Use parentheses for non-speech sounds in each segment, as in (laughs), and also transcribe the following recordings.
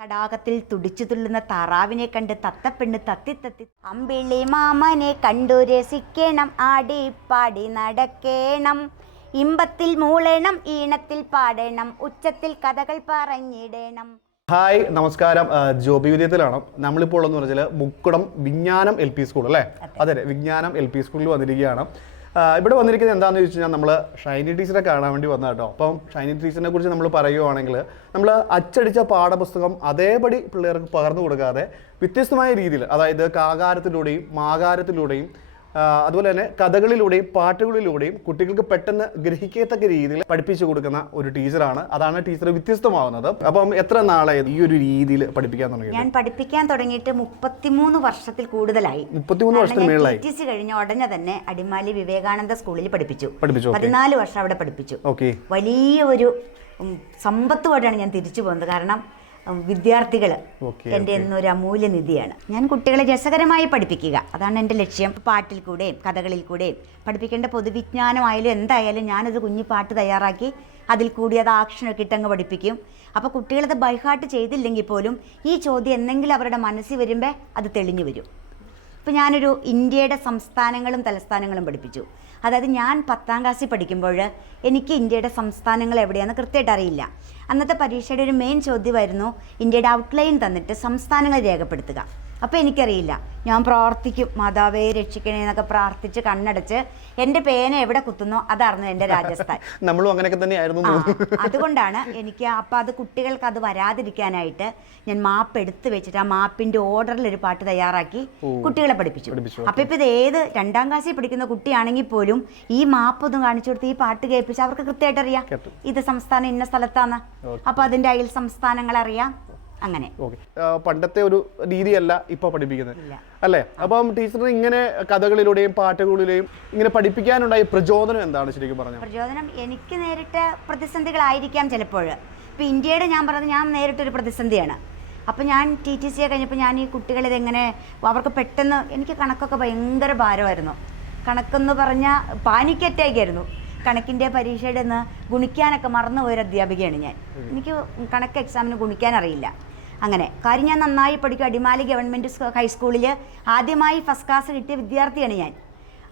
തടാകത്തിൽ തുടിച്ചു തുള്ളുന്ന താറാവിനെ കണ്ട് തത്തപ്പെണ്ണ് തത്തി തത്തി അമ്പിളി മാമനെ കണ്ടു രസിക്കണം ആടി പാടി നടക്കേണം. ഇമ്പത്തിൽ മൂളണം ഈണത്തിൽ പാടണം ഉച്ചത്തിൽ കഥകൾ പറഞ്ഞിടണം. ഹായ് നമസ്കാരം. ജോബി വിദ്യത്തിലാണ്. നമ്മളിപ്പോൾ ഉള്ളതെന്ന് പറഞ്ഞാൽ മുക്കുടം വിജ്ഞാനം എൽ പി സ്കൂൾ അല്ലേ? അതെ വിജ്ഞാനം എൽ പി സ്കൂളിൽ വന്നിരിക്കുകയാണ്. ഇവിടെ വന്നിരിക്കുന്നത് എന്താണെന്ന് ചോദിച്ചു കഴിഞ്ഞാൽ നമ്മൾ ഷൈനി ടീച്ചറെ കാണാൻ വേണ്ടി വന്ന കേട്ടോ അപ്പം ഷൈനി ടീച്ചറിനെ കുറിച്ച് നമ്മൾ പറയുവാണെങ്കിൽ നമ്മൾ അച്ചടിച്ച പാഠപുസ്തകം അതേപടി പിള്ളേർക്ക് പകർന്നു കൊടുക്കാതെ വ്യത്യസ്തമായ രീതിയിൽ അതായത് കാകാരത്തിലൂടെയും മാകാരത്തിലൂടെയും അതുപോലെ തന്നെ കഥകളിലൂടെയും പാട്ടുകളിലൂടെയും കുട്ടികൾക്ക് പെട്ടെന്ന് ഗ്രഹിക്കത്തക്ക രീതിയിൽ പഠിപ്പിച്ചു കൊടുക്കുന്ന ഒരു ടീച്ചറാണ്. അതാണ് ടീച്ചർ വ്യത്യസ്തമാവുന്നത്. അപ്പം എത്ര നാളായി ഈ ഒരു രീതിയിൽ പഠിപ്പിക്കാൻ തുടങ്ങി ഞാൻ പഠിപ്പിക്കാൻ തുടങ്ങിയിട്ട് മുപ്പത്തിമൂന്ന് വർഷത്തിൽ കൂടുതലായി. മുപ്പത്തിമൂന്ന് വർഷത്തിന് മേളിലായി. കഴിഞ്ഞ ഉടനെ തന്നെ അടിമാലി വിവേകാനന്ദ സ്കൂളിൽ പഠിപ്പിച്ചു. പഠിപ്പിച്ചു പതിനാല് വർഷം അവിടെ പഠിപ്പിച്ചു. ഓക്കെ. വലിയ ഒരു സമ്പത്തുമായിട്ടാണ് ഞാൻ തിരിച്ചു പോകുന്നത്. കാരണം വിദ്യാർത്ഥികൾ എന്റെ എന്നൊരു അമൂല്യ നിധിയാണ്. ഞാൻ കുട്ടികളെ രസകരമായി പഠിപ്പിക്കുക. അതാണ് എന്റെ ലക്ഷ്യം. പാട്ടിൽ കൂടെയും കഥകളിൽ കൂടെയും. പഠിപ്പിക്കേണ്ട പൊതുവിജ്ഞാനമായാലും എന്തായാലും ഞാനത് കുഞ്ഞു പാട്ട് തയ്യാറാക്കി അതിൽ കൂടി അത് ആക്ഷനൊക്കെ ഇട്ടങ്ങ് പഠിപ്പിക്കും. അപ്പോൾ കുട്ടികളത് ബൈഹാർട്ട് ചെയ്തില്ലെങ്കിൽ പോലും ഈ ചോദ്യം എന്തെങ്കിലും അവരുടെ മനസ്സിൽ വരുമ്പോൾ അത് തെളിഞ്ഞു വരും. ഇപ്പോൾ ഞാനൊരു ഇന്ത്യയുടെ സംസ്ഥാനങ്ങളും തലസ്ഥാനങ്ങളും പഠിപ്പിച്ചു. അതായത് ഞാൻ പത്താം ക്ലാസ്സിൽ പഠിക്കുമ്പോൾ എനിക്ക് ഇന്ത്യയുടെ സംസ്ഥാനങ്ങൾ എവിടെയാണെന്ന് കൃത്യമായിട്ട് അറിയില്ല. അന്നത്തെ പരീക്ഷയുടെ ഒരു മെയിൻ ചോദ്യമായിരുന്നു ഇന്ത്യയുടെ ഔട്ട്ലൈൻ തന്നിട്ട് സംസ്ഥാനങ്ങൾ രേഖപ്പെടുത്തുക. അപ്പോൾ എനിക്കറിയില്ല. ഞാൻ പ്രാർത്ഥിക്കും മാതാവേ രക്ഷിക്കണേ എന്നൊക്കെ പ്രാർത്ഥിച്ച് കണ്ണടച്ച് എന്റെ പേന എവിടെ കുത്തുന്നോ അതായിരുന്നു എന്റെ രാജസ്ഥാൻ. (laughs) നമ്മളും അങ്ങനെയൊക്കെ തന്നെയായിരുന്നു (laughs) അതുകൊണ്ടാണ് എനിക്ക് അപ്പം അത് കുട്ടികൾക്ക് അത് വരാതിരിക്കാനായിട്ട് ഞാൻ മാപ്പ് എടുത്ത് വെച്ചിട്ട് ആ മാപ്പിന്റെ ഓർഡറിൽ ഒരു പാട്ട് തയ്യാറാക്കി കുട്ടികളെ പഠിപ്പിച്ചു. അപ്പം ഇപ്പം ഇത് ഏത് രണ്ടാം ക്ലാസ്സിൽ പഠിക്കുന്ന കുട്ടിയാണെങ്കിൽ പോലും ഈ മാപ്പ് ഒന്ന് കാണിച്ചു കൊടുത്ത് ഈ പാട്ട് കേൾപ്പിച്ച് അവർക്ക് കൃത്യമായിട്ട് അറിയാം. ഇത് സംസ്ഥാനം ഇന്ന സ്ഥലത്താണ് അപ്പം അതിന്റെ അയൽ സംസ്ഥാനങ്ങൾ അറിയാം. അങ്ങനെ. ഓക്കെ പണ്ടത്തെ ഒരു രീതിയല്ല ഇപ്പൊ പഠിപ്പിക്കുന്നത്. അല്ലെ? അല്ലേ അപ്പം ടീച്ചർ ഇങ്ങനെ കഥകളിലൂടെയും പാട്ടുകളിലൂടെയും ഇങ്ങനെ പഠിപ്പിക്കാനുണ്ടായ പ്രചോദനം എന്താണ് ശരിക്കും പറഞ്ഞത് പ്രചോദനം എനിക്ക് നേരിട്ട പ്രതിസന്ധികളായിരിക്കാം ചിലപ്പോൾ. ഇപ്പൊ ഇന്ത്യയുടെ ഞാൻ പറഞ്ഞത് ഞാൻ നേരിട്ടൊരു പ്രതിസന്ധിയാണ്. അപ്പോൾ ഞാൻ ടി ടി സിയെ കഴിഞ്ഞപ്പോൾ ഞാൻ ഈ കുട്ടികളിത് എങ്ങനെ അവർക്ക് പെട്ടെന്ന് എനിക്ക് കണക്കൊക്കെ ഭയങ്കര ഭാരമായിരുന്നു. കണക്കെന്ന് പറഞ്ഞാൽ പാനിക് അറ്റാക്ക് ആയിരുന്നു. കണക്കിന്റെ പരീക്ഷയുടെ നിന്ന് ഗുണിക്കാനൊക്കെ മറന്നുപോയൊരു അധ്യാപികയാണ് ഞാൻ. എനിക്ക് കണക്ക് എക്സാമിന് ഗുണിക്കാൻ അറിയില്ല. അങ്ങനെ. കാര്യം ഞാൻ നന്നായി പഠിക്കും അടിമാലി ഗവൺമെന്റ് ഹൈസ്കൂളിൽ ആദ്യമായി ഫസ്റ്റ് ക്ലാസ് കിട്ടിയ വിദ്യാർത്ഥിയാണ് ഞാൻ.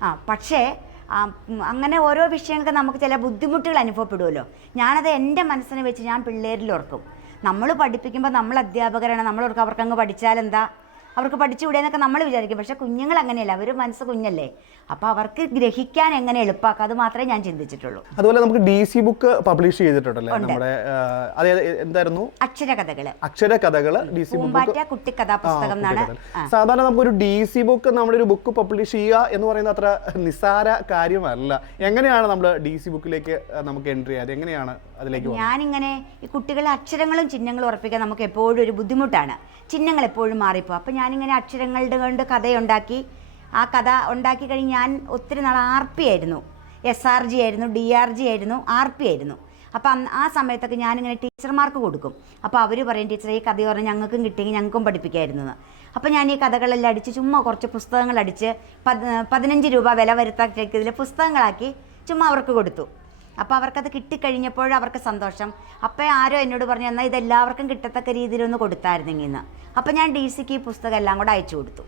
ആ പക്ഷേ അങ്ങനെ ഓരോ വിഷയങ്ങൾക്ക് നമുക്ക് ചില ബുദ്ധിമുട്ടുകൾ അനുഭവപ്പെടുമല്ലോ ഞാനത് എന്റെ മനസ്സിനെ വെച്ച് ഞാൻ പിള്ളേരിൽ ഓർക്കും. നമ്മൾ പഠിപ്പിക്കുമ്പോൾ നമ്മൾ അധ്യാപകരാണ്. നമ്മൾ അവർക്കങ്ങ് പഠിച്ചാൽ എന്താ അവർക്ക് പഠിച്ചുകൂടെ എന്നൊക്കെ നമ്മൾ വിചാരിക്കും. പക്ഷേ കുഞ്ഞുങ്ങൾ അങ്ങനെയല്ല. അവർ മനസ്സ് കുഞ്ഞല്ലേ. അപ്പോൾ അവർക്ക് ഗ്രഹിക്കാൻ എങ്ങനെ എളുപ്പമാക്കാം അത് മാത്രമേ ഞാൻ ചിന്തിച്ചിട്ടുള്ളൂ. അതുപോലെ നമുക്ക് ഡി സി ബുക്ക് പബ്ലിഷ് ചെയ്തിട്ടുണ്ടല്ലേ നമ്മുടെ എന്തായിരുന്നു? അക്ഷരകഥകൾ അക്ഷര ഡി സി ബുക്ക് പൂമ്പാറ്റ കുട്ടിക്കഥാപുസ്തകം എന്നാണ്. സാധാരണ നമുക്കൊരു ഡി സി ബുക്ക് നമ്മുടെ ഒരു ബുക്ക് പബ്ലിഷ് ചെയ്യുക എന്ന് പറയുന്നത് അത്ര നിസ്സാര കാര്യമല്ല. എങ്ങനെയാണ് നമ്മൾ ഡി സി ബുക്കിലേക്ക് നമുക്ക് എൻട്രി ചെയ്യാതെ എങ്ങനെയാണ് അതിലേക്ക്? ഞാനിങ്ങനെ ഈ കുട്ടികളെ അക്ഷരങ്ങളും ചിഹ്നങ്ങളും ഉറപ്പിക്കാൻ നമുക്ക് എപ്പോഴും ഒരു ബുദ്ധിമുട്ടാണ്. ചിഹ്നങ്ങൾ എപ്പോഴും മാറിപ്പോ. അപ്പോൾ ഞാനിങ്ങനെ അക്ഷരങ്ങളുടെ കൊണ്ട് കഥയുണ്ടാക്കി ആ കഥ ഉണ്ടാക്കി കഴിഞ്ഞ് ഞാൻ ഒത്തിരി നാൾ ആർ പി ആയിരുന്നു. എസ് ആർ ജി ആയിരുന്നു ഡി ആർ ജി ആയിരുന്നു ആർ പി ആയിരുന്നു. അപ്പോൾ ആ സമയത്തൊക്കെ ഞാനിങ്ങനെ ടീച്ചർമാർക്ക് കൊടുക്കും. അപ്പോൾ അവർ പറയും ടീച്ചറെ ഈ കഥ പറഞ്ഞാൽ ഞങ്ങൾക്കും കിട്ടിയെങ്കിൽ ഞങ്ങൾക്കും പഠിപ്പിക്കായിരുന്നു അപ്പോൾ ഞാൻ ഈ കഥകളെല്ലാം അടിച്ച് ചുമ്മാ കുറച്ച് പുസ്തകങ്ങൾ അടിച്ച് പത് പതിനഞ്ച് രൂപ വില വരുത്താക്കിയതിൽ പുസ്തകങ്ങളാക്കി ചുമ്മാ അവർക്ക് കൊടുത്തു. അപ്പോൾ അവർക്കത് കിട്ടിക്കഴിഞ്ഞപ്പോൾ അവർക്ക് സന്തോഷം. അപ്പോൾ ആരോ എന്നോട് പറഞ്ഞു എന്നാൽ ഇതെല്ലാവർക്കും കിട്ടത്തക്ക രീതിയിലൊന്ന് കൊടുത്തായിരുന്നെങ്കിൽ എന്ന് അപ്പോൾ ഞാൻ ഡി സിക്ക് ഈ പുസ്തകം എല്ലാം കൂടെ അയച്ചു കൊടുത്തു.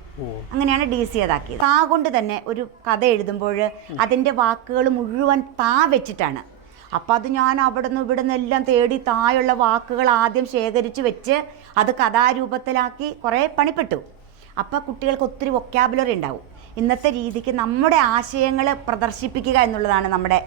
അങ്ങനെയാണ് ഡി സി അതാക്കിയത്. താ കൊണ്ട് തന്നെ ഒരു കഥ എഴുതുമ്പോൾ അതിന്റെ വാക്കുകൾ മുഴുവൻ താ വെച്ചിട്ടാണ്. അപ്പം അത് ഞാൻ അവിടെ നിന്ന് ഇവിടെ നിന്നെല്ലാം തേടി തായുള്ള വാക്കുകൾ ആദ്യം ശേഖരിച്ച് വെച്ച് അത് കഥാരൂപത്തിലാക്കി കുറേ പണിപ്പെട്ടു. അപ്പോൾ കുട്ടികൾക്ക് ഒത്തിരി വൊക്കാബുലറി ഉണ്ടാവും. ഇന്നത്തെ രീതിക്ക് നമ്മുടെ ആശയങ്ങൾ പ്രദർശിപ്പിക്കുക എന്നുള്ളതാണ് നമ്മുടെ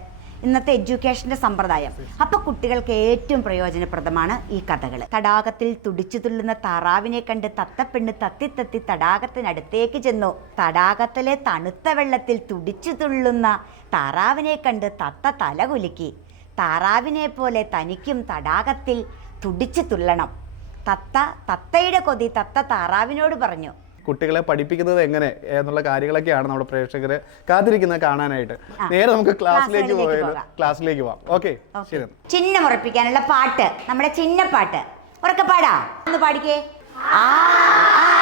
ഇന്നത്തെ എഡ്യൂക്കേഷന്റെ സമ്പ്രദായം. അപ്പോൾ കുട്ടികൾക്ക് ഏറ്റവും പ്രയോജനപ്രദമാണ് ഈ കഥകൾ. തടാകത്തിൽ തുടിച്ചു തുള്ളുന്ന താറാവിനെ കണ്ട് തത്തപ്പെണ്ണ് തത്തി തത്തി തടാകത്തിനടുത്തേക്ക് ചെന്നു. തടാകത്തിലെ തണുത്ത വെള്ളത്തിൽ തുടിച്ചു തുള്ളുന്ന താറാവിനെ കണ്ട് തത്ത തല കുലുക്കി താറാവിനെ പോലെ തനിക്കും തടാകത്തിൽ തുടിച്ചു തുള്ളണം. തത്ത തത്തയുടെ കൊതി തത്ത താറാവിനോട് പറഞ്ഞു. കുട്ടികളെ പഠിപ്പിക്കുന്നത് എങ്ങനെ എന്നുള്ള കാര്യങ്ങളൊക്കെയാണ് നമ്മുടെ പ്രേക്ഷകർ കാത്തിരിക്കുന്നത് കാണാനായിട്ട്. നേരെ നമുക്ക് ക്ലാസ്സിലേക്ക് ക്ലാസ്സിലേക്ക് ക്ലാസ്സിലേക്ക് പോവാം ഓക്കെ ശരി. ചിഹ്നം ഉറപ്പിക്കാനുള്ള പാട്ട് നമ്മുടെ ചിഹ്നപ്പാട്ട്. ഉറക്കെ പാടാ. ഒന്ന് പാടിക്കേ. ആ.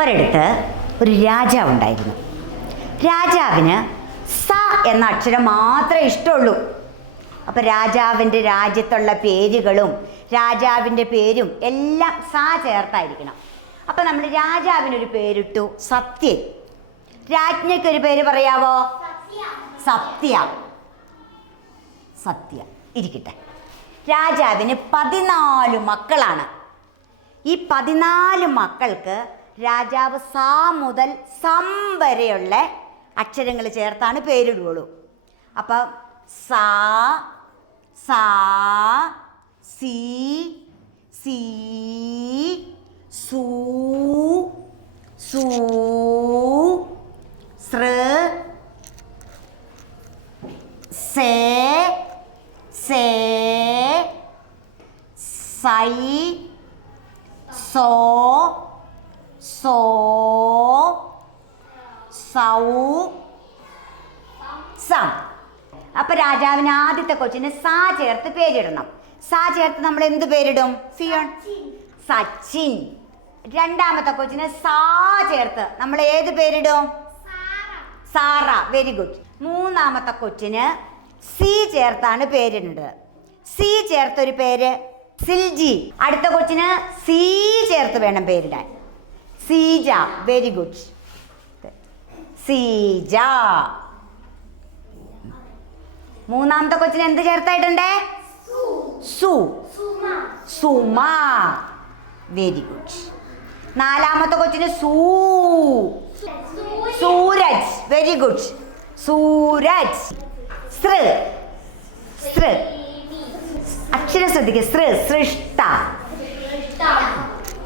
ഒരിടത്ത് ഒരു രാജാവുണ്ടായിരുന്നു രാജാവിന് സ എന്ന അക്ഷരം മാത്രമേ ഇഷ്ടമുള്ളൂ. അപ്പോൾ രാജാവിന്റെ രാജ്യത്തുള്ള പേരുകളും രാജാവിന്റെ പേരും എല്ലാം സ ചേർത്തായിരിക്കണം. അപ്പോൾ നമ്മൾ രാജാവിനൊരു പേരിട്ടു സത്യൻ രാജ്ഞയ്ക്കൊരു പേര് പറയാവോ? സത്യ. സത്യ. ഇരിക്കട്ടെ. രാജാവിന് പതിനാല് മക്കളാണ്. ഈ പതിനാല് മക്കൾക്ക് രാജാവ് സാ മുതൽ സം വരെയുള്ള അക്ഷരങ്ങൾ ചേർത്താണ് പേരിടുകയുള്ളൂ. അപ്പം സാ സാ സി സി സൂ സൂ സൃ സേ സേ സൈ സോ സോ സൗ സം. അപ്പൊ രാജാവിന് ആദ്യത്തെ കൊച്ചിന് സാ ചേർത്ത് പേരിടണം. സാ ചേർത്ത് നമ്മൾ എന്ത് പേരിടും? സിയോൺ സച്ചിൻ. രണ്ടാമത്തെ കൊച്ചിന് സാ ചേർത്ത് നമ്മൾ ഏത് പേരിടും? സാറ. വെരി ഗുഡ് മൂന്നാമത്തെ കൊച്ചിന് സി ചേർത്താണ് പേരിടുന്നത്. സി ചേർത്തൊരു പേര്? സിൽജി. അടുത്ത കൊച്ചിന് സി ചേർത്ത് വേണം പേരിടാൻ. Seeja very good Seeja. മൂന്നാമത്തെ കൊച്ചിന് എന്ത് ചേർത്തായിട്ടുണ്ടേ? സു. സുമ. വെരി ഗുഡ് നാലാമത്തെ കൊച്ചിന് സൂ. സൂരജ്. Very good Sooraj. സൃ സൃ അക്ഷരം ശ്രദ്ധിക്കുക സൃ സൃഷ്ട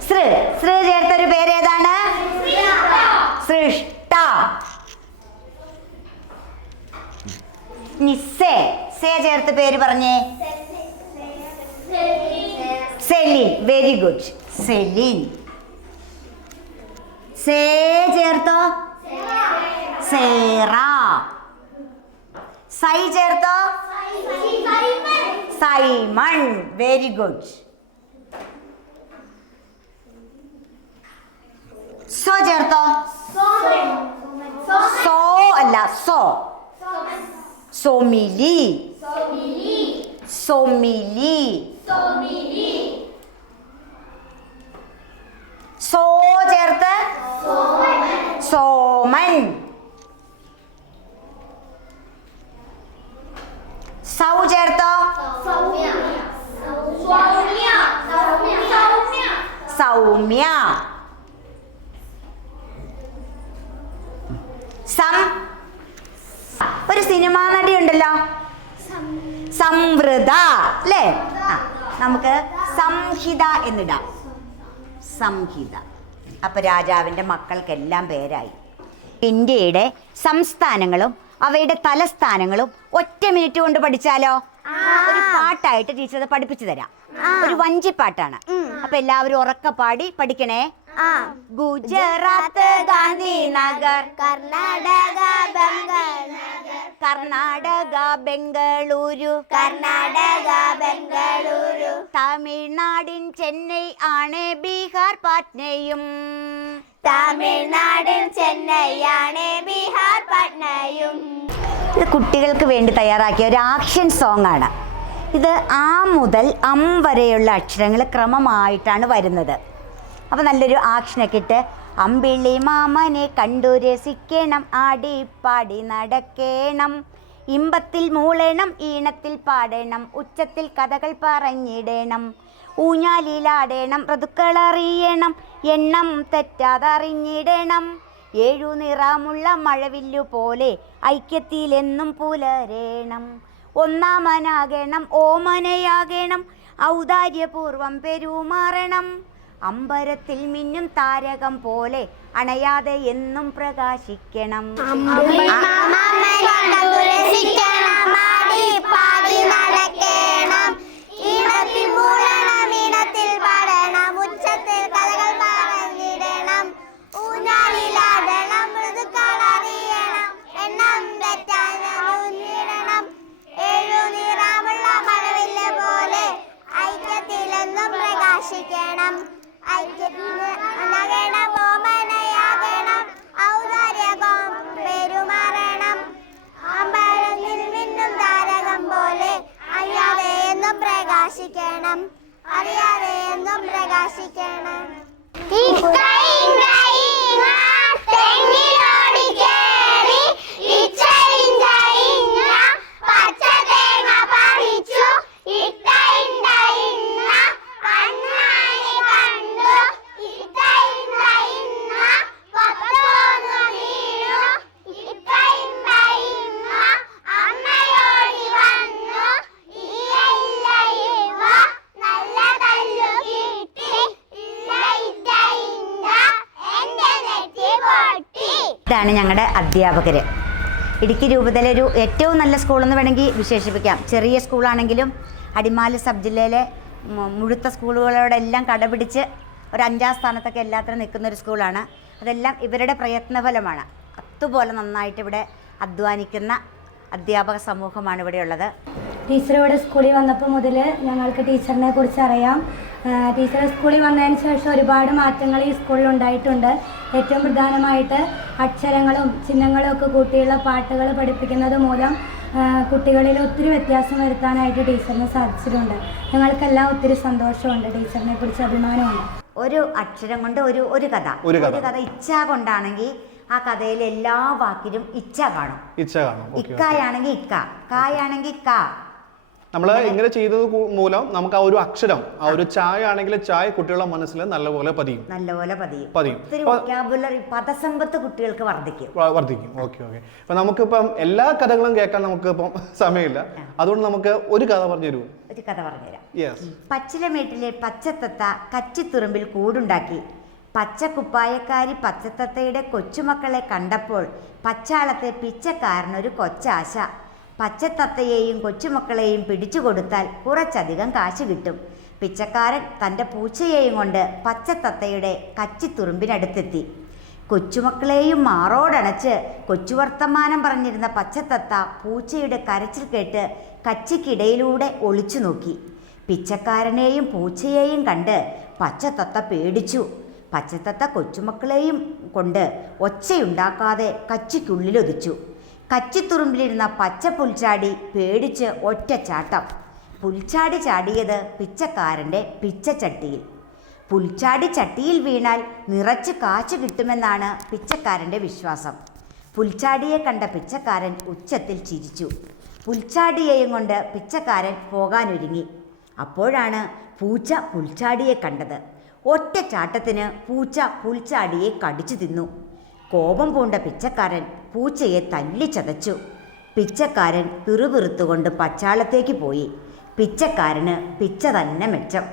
സൃ സൃ ചേർത്തൊരു പേര് ഏതാണ് സൃഷ്ട നിസ്സേ സേ ചേർത്ത് പേര് പറഞ്ഞേ സെലിൻ വെരി ഗുഡ് സെലിൻ സേ ചേർത്തോ സേറ സൈ ചേർത്തോ സൈമൺ വെരി ഗുഡ് സോ ചേർത്തോ? സോ അല്ല സോ സോമിലി സോമിലി സോ ചേർത്ത്? സോമൻ സൗ ചേർത്തോ സൗമ്യ. സം ഒരു സിനിമാ നടി ഉണ്ടല്ലോ. സംവൃത അല്ലേ? നമുക്ക് സംഹിത എന്നിടാം. സംഹിത. അപ്പൊ രാജാവിന്റെ മക്കൾക്കെല്ലാം പേരായി. ഇന്ത്യയുടെ സംസ്ഥാനങ്ങളും അവയുടെ തലസ്ഥാനങ്ങളും ഒറ്റ മിനിറ്റ് കൊണ്ട് പഠിച്ചാലോ? ഒരു പാട്ടായിട്ട് ടീച്ചർ പഠിപ്പിച്ചു തരാം. ഒരു വഞ്ചിപ്പാട്ടാണ്. അപ്പൊ എല്ലാവരും ഉറക്ക പാടി പഠിക്കണേ. ഗുജറാത്ത് ഗാന്ധിനഗർ കർണാടക കർണാടക ബംഗളൂരു. കർണാടക ബംഗളൂരു. തമിഴ്നാടിൻ ചെന്നൈ ആണ് ബീഹാർ പാറ്റ്നയും. പട്നയും. ഇത് കുട്ടികൾക്ക് വേണ്ടി തയ്യാറാക്കിയ ഒരു ആക്ഷൻ സോങ് ആണ് ഇത് ആ മുതൽ അം വരെയുള്ള അക്ഷരങ്ങൾ ക്രമമായിട്ടാണ് വരുന്നത്. അപ്പോൾ നല്ലൊരു ആക്ഷനൊക്കെ ഇട്ട് അമ്പിളി മാമനെ കണ്ടു രസിക്കണം ആടി പാടി നടക്കേണം ഇമ്പത്തിൽ മൂളേണം ഈണത്തിൽ പാടേണം ഉച്ചത്തിൽ കഥകൾ പറഞ്ഞിടണം ഊഞ്ഞാലിലാടണം ഋതുക്കളറിയണം എണ്ണം തെറ്റാതറിഞ്ഞിടണം. ഏഴു നിറമുള്ള മഴവില്ലു പോലെ ഐക്യത്തിലെന്നും പുലരേണം. ഒന്നാമനാകണം ഓമനയാകണം ഔദാര്യപൂർവം പെരുമാറണം. അമ്പരത്തിൽ മിന്നും താരകം പോലെ അണയാതെ എന്നും പ്രകാശിക്കണം. പ്രകാശിക്കണം അറിയാതെ എന്നും പ്രകാശിക്കണം. ഇതാണ് ഞങ്ങളുടെ അധ്യാപകർ ഇടുക്കി രൂപതയിലെ ഒരു ഏറ്റവും നല്ല സ്കൂളെന്ന് വേണമെങ്കിൽ വിശേഷിപ്പിക്കാം. ചെറിയ സ്കൂളാണെങ്കിലും അടിമാലി സബ് ജില്ലയിലെ മുഴുത്ത സ്കൂളുകളോടെല്ലാം കടപിടിച്ച് ഒരു അഞ്ചാം സ്ഥാനത്തൊക്കെ എല്ലാത്തിനും നിൽക്കുന്ന ഒരു സ്കൂളാണ്. അതെല്ലാം ഇവരുടെ പ്രയത്നഫലമാണ്. അതുപോലെ നന്നായിട്ട് ഇവിടെ അധ്വാനിക്കുന്ന അധ്യാപക സമൂഹമാണ് ഇവിടെയുള്ളത് ടീച്ചർ ഇവിടെ സ്കൂളിൽ വന്നപ്പോൾ മുതൽ ഞങ്ങൾക്ക് ടീച്ചറിനെ കുറിച്ച് അറിയാം. ടീച്ചർ സ്കൂളിൽ വന്നതിന് ശേഷം ഒരുപാട് മാറ്റങ്ങൾ ഈ സ്കൂളിൽ ഉണ്ടായിട്ടുണ്ട്. ഏറ്റവും പ്രധാനമായിട്ട് അക്ഷരങ്ങളും ചിഹ്നങ്ങളും ഒക്കെ കൂട്ടിയുള്ള പാട്ടുകൾ പഠിപ്പിക്കുന്നത് മൂലം കുട്ടികളിൽ ഒത്തിരി വ്യത്യാസം വരുത്താനായിട്ട് ടീച്ചറിന് സാധിച്ചിട്ടുണ്ട്. ഞങ്ങൾക്കെല്ലാം ഒത്തിരി സന്തോഷമുണ്ട് ടീച്ചറിനെ കുറിച്ച് അഭിമാനമുണ്ട്. ഒരു അക്ഷരം കൊണ്ട് ഒരു ഒരു കഥ. ഒരു കഥ. ഇച്ഛാ കൊണ്ടാണെങ്കിൽ ആ കഥയിലെ എല്ലാ വാക്കിലും ഇച്ഛ കാണും. ഇച്ഛ കാണും. ഓക്കെ. ഇക്കായാണെങ്കിൽ ഇക്ക കായാണെങ്കിൽ കാ. നമ്മൾ ഇങ്ങനെ ചെയ്തത് മൂലം നമുക്ക് ആ ഒരു അക്ഷരം ആ ഒരു ചായ ആണെങ്കിൽ ചായ കുട്ടികളുടെ മനസ്സിൽ നല്ലപോലെ പതിയും. നല്ലപോലെ പതിയും. പതിയും. പദസമ്പത്ത് കുട്ടികൾക്ക് വർദ്ധിക്കും. വർദ്ധിക്കും. Okay okay. അപ്പൊ നമുക്കിപ്പം എല്ലാ കഥകളും കേൾക്കാൻ നമുക്ക് ഇപ്പം സമയമില്ല അതുകൊണ്ട് നമുക്ക് ഒരു കഥ പറഞ്ഞു തരുമോ ഒരു കഥ പറഞ്ഞുതരാം. പച്ചിലമേട്ടിലെ പച്ചത്തത്ത കച്ചിത്തുറുമ്പിൽ കൂടുണ്ടാക്കി. പച്ചക്കുപ്പായക്കാരി പച്ചത്തത്തയുടെ കൊച്ചുമക്കളെ കണ്ടപ്പോൾ പച്ചാളത്തെ പിച്ചക്കാരനൊരു കൊച്ചാശ. പച്ചത്തത്തയെയും കൊച്ചുമക്കളെയും പിടിച്ചു കൊടുത്താൽ കുറച്ചധികം കാശ് കിട്ടും. പിച്ചക്കാരൻ തന്റെ പൂച്ചയെയും കൊണ്ട് പച്ചത്തത്തയുടെ കച്ചിത്തുറുമ്പിനടുത്തെത്തി. കൊച്ചുമക്കളെയും മാറോടണച്ച് കൊച്ചുവർത്തമാനം പറഞ്ഞിരുന്ന പച്ചത്തത്ത പൂച്ചയുടെ കരച്ചിൽ കേട്ട് കച്ചിക്കിടയിലൂടെ ഒളിച്ചു നോക്കി. പിച്ചക്കാരനെയും പൂച്ചയെയും കണ്ട് പച്ചത്തത്ത പേടിച്ചു. പച്ചത്തത്ത കൊച്ചുമക്കളെയും കൊണ്ട് ഒച്ചയുണ്ടാക്കാതെ കച്ചിക്കുള്ളിലൊതിച്ചു. കച്ചിത്തുറുമ്പിലിരുന്ന പച്ച പുൽച്ചാടി പേടിച്ച് ഒറ്റ ചാട്ടം. പുൽച്ചാടി ചാടിയത് പിച്ചക്കാരന്റെ പിച്ചച്ചട്ടിയിൽ. പുൽച്ചാടി ചട്ടിയിൽ വീണാൽ നിറച്ച് കാശ് കിട്ടുമെന്നാണ് പിച്ചക്കാരന്റെ വിശ്വാസം. പുൽച്ചാടിയെ കണ്ട പിച്ചക്കാരൻ ഉച്ചത്തിൽ ചിരിച്ചു. പുൽച്ചാടിയെയും കൊണ്ട് പിച്ചക്കാരൻ പോകാനൊരുങ്ങി. അപ്പോഴാണ് പൂച്ച പുൽച്ചാടിയെ കണ്ടത്. ഒറ്റ ചാട്ടത്തിന് പൂച്ച പുൽച്ചാടിയെ കടിച്ചു തിന്നു. കോപം പൂണ്ട പിച്ചക്കാരൻ പൂച്ചയെ തല്ലിച്ചതച്ചു പിച്ചക്കാരൻ പിറുപിറുത്തുകൊണ്ട് പച്ചാളത്തേക്ക് പോയി. പിച്ചക്കാരന് പിച്ച തന്നെ മെച്ചം.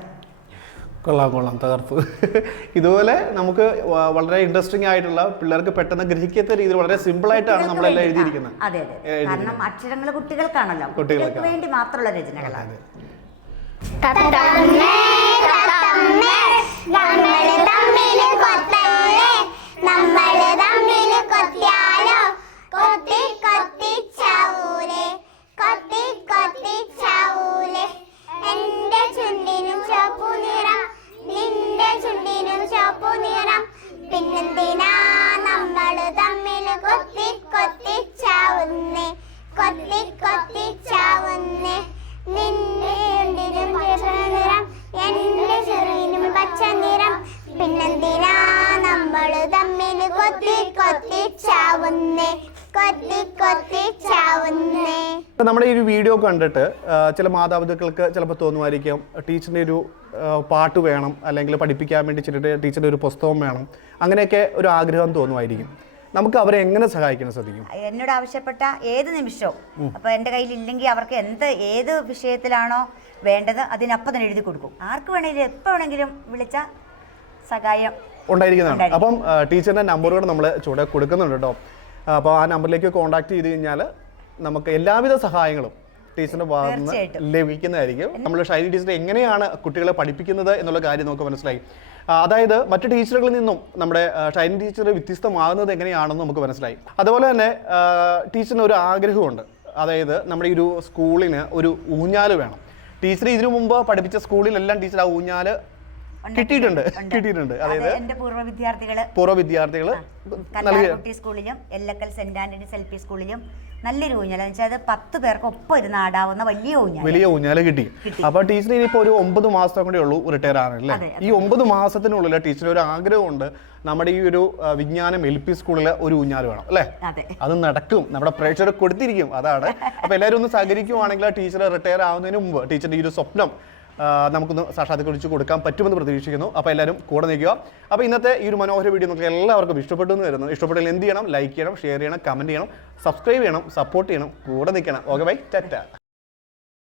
കൊള്ളാം കൊള്ളാം തകർപ്പ് ഇതുപോലെ നമുക്ക് വളരെ ഇൻട്രസ്റ്റിംഗ് ആയിട്ടുള്ള പിള്ളേർക്ക് പെട്ടെന്ന് ഗ്രഹിക്കാത്ത രീതിയിൽ വളരെ സിമ്പിൾ ആയിട്ടാണ് നമ്മളെല്ലാം എഴുതിയിരിക്കുന്നത്. അതെ അതെ. കാരണം അക്ഷരങ്ങൾ കുട്ടികൾക്കാണല്ലോ. കുട്ടികൾക്ക്. വേണ്ടി മാത്രമുള്ള രചനകളാണ്. നമ്മൾ തമ്മിൽ കൊത്തല്ലേ നമ്മൾ కొట్టి కొట్టి വീഡിയോ കണ്ടിട്ട് ചില മാതാപിതാക്കൾക്ക് ചിലപ്പോൾ തോന്നുമായിരിക്കും ടീച്ചറിന്റെ ഒരു പാട്ട് വേണം അല്ലെങ്കിൽ പഠിപ്പിക്കാൻ വേണ്ടി ചിലരുടെ ടീച്ചറിന്റെ ഒരു പുസ്തകം വേണം അങ്ങനെയൊക്കെ ഒരു ആഗ്രഹം തോന്നുമായിരിക്കും. നമുക്ക് അവരെ എങ്ങനെ സഹായിക്കാൻ സാധിക്കും എന്നോട് ആവശ്യപ്പെട്ട ഏത് നിമിഷവും അപ്പോൾ എന്റെ കയ്യിൽ ഇല്ലെങ്കിൽ അവർക്ക് എന്ത് ഏത് വിഷയത്തിലാണോ വേണ്ടത് അതിനപ്പം തന്നെ എഴുതി കൊടുക്കും. ആർക്ക് വേണമെങ്കിലും എപ്പോൾ വേണമെങ്കിലും വിളിച്ച സഹായം ഉണ്ടായിരിക്കുന്നതാണ്. അപ്പം ടീച്ചറിന്റെ നമ്പറുകൾ നമ്മൾ ചൂടെ കൊടുക്കുന്നുണ്ട് കേട്ടോ അപ്പോൾ ആ നമ്പറിലേക്ക് കോൺടാക്ട് ചെയ്ത് കഴിഞ്ഞാൽ നമുക്ക് എല്ലാവിധ സഹായങ്ങളും ടീച്ചറിന്റെ ഭാഗത്ത് ലഭിക്കുന്നതായിരിക്കും. നമ്മൾ ഷൈനി ടീച്ചർ എങ്ങനെയാണ് കുട്ടികളെ പഠിപ്പിക്കുന്നത് എന്നുള്ള കാര്യം നമുക്ക് മനസ്സിലായി. അതായത് മറ്റു ടീച്ചറുകളിൽ നിന്നും നമ്മുടെ ഷൈനി ടീച്ചർ വ്യത്യസ്തമാകുന്നത് എങ്ങനെയാണെന്ന് നമുക്ക് മനസ്സിലായി. അതുപോലെ തന്നെ ടീച്ചറിന് ഒരു ആഗ്രഹമുണ്ട്. അതായത് നമ്മുടെ ഈ ഒരു സ്കൂളിന് ഒരു ഊഞ്ഞാൽ വേണം. ടീച്ചർ ഇതിനു മുമ്പ് പഠിപ്പിച്ച സ്കൂളിലെല്ലാം ടീച്ചർ ആ ഊഞ്ഞാൽ കിട്ടിയിട്ടുണ്ട്. കിട്ടിയിട്ടുണ്ട്. അതായത് എന്റെ പൂർവ വിദ്യാർത്ഥികൾ പൂർവ വിദ്യാർത്ഥികൾ കല്ലാർകുട്ടി സ്കൂളിലും Ellakkal saint Antony's L P സ്കൂളിലും നല്ലൊരു ഊഞ്ഞാല. വെച്ചാൽ അത് പത്ത് പേർക്ക് ഒപ്പം ഇരുന്ന് ആടാവുന്ന വലിയ ഊഞ്ഞാല. വലിയ ഊഞ്ഞാല കിട്ടി. അപ്പൊ ടീച്ചർ ഇനിയിപ്പോ ഒരു ഒമ്പത് മാസം കൂടെ ഉള്ളൂ റിട്ടയർ ആണല്ലേ ഈ ഒമ്പത് മാസത്തിനുള്ളിൽ ടീച്ചർ ഒരു ആഗ്രഹമുണ്ട് നമ്മുടെ ഈ ഒരു വിജ്ഞാനം എൽ പി സ്കൂളിലെ ഒരു ഊഞ്ഞാൽ വേണം അല്ലേ? അതെ. നടക്കും. നമ്മുടെ പ്രേക്ഷകർ കൊടുത്തിരിക്കും. അതാണ്. അപ്പൊ എല്ലാവരും ഒന്ന് സഹകരിക്കുവാണെങ്കിൽ ടീച്ചർ റിട്ടയർ ആവുന്നതിന് മുമ്പ് ടീച്ചറിന്റെ ഈ ഒരു സ്വപ്നം നമുക്കൊന്ന് സാക്ഷാത്കരിച്ച് കൊടുക്കാൻ പറ്റുമെന്ന് പ്രതീക്ഷിക്കുന്നു. അപ്പോൾ എല്ലാവരും കൂടെ നിൽക്കുക. അപ്പോൾ ഇന്നത്തെ ഈ ഒരു മനോഹര വീഡിയോ നമുക്ക് എല്ലാവർക്കും ഇഷ്ടപ്പെട്ടു എന്ന് വരുന്നു ഇഷ്ടപ്പെട്ടാൽ എന്ത് ചെയ്യണം? ലൈക്ക് ചെയ്യണം ഷെയർ ചെയ്യണം കമന്റ് ചെയ്യണം സബ്സ്ക്രൈബ് ചെയ്യണം സപ്പോർട്ട് ചെയ്യണം കൂടെ നിൽക്കണം. Okay bye Tata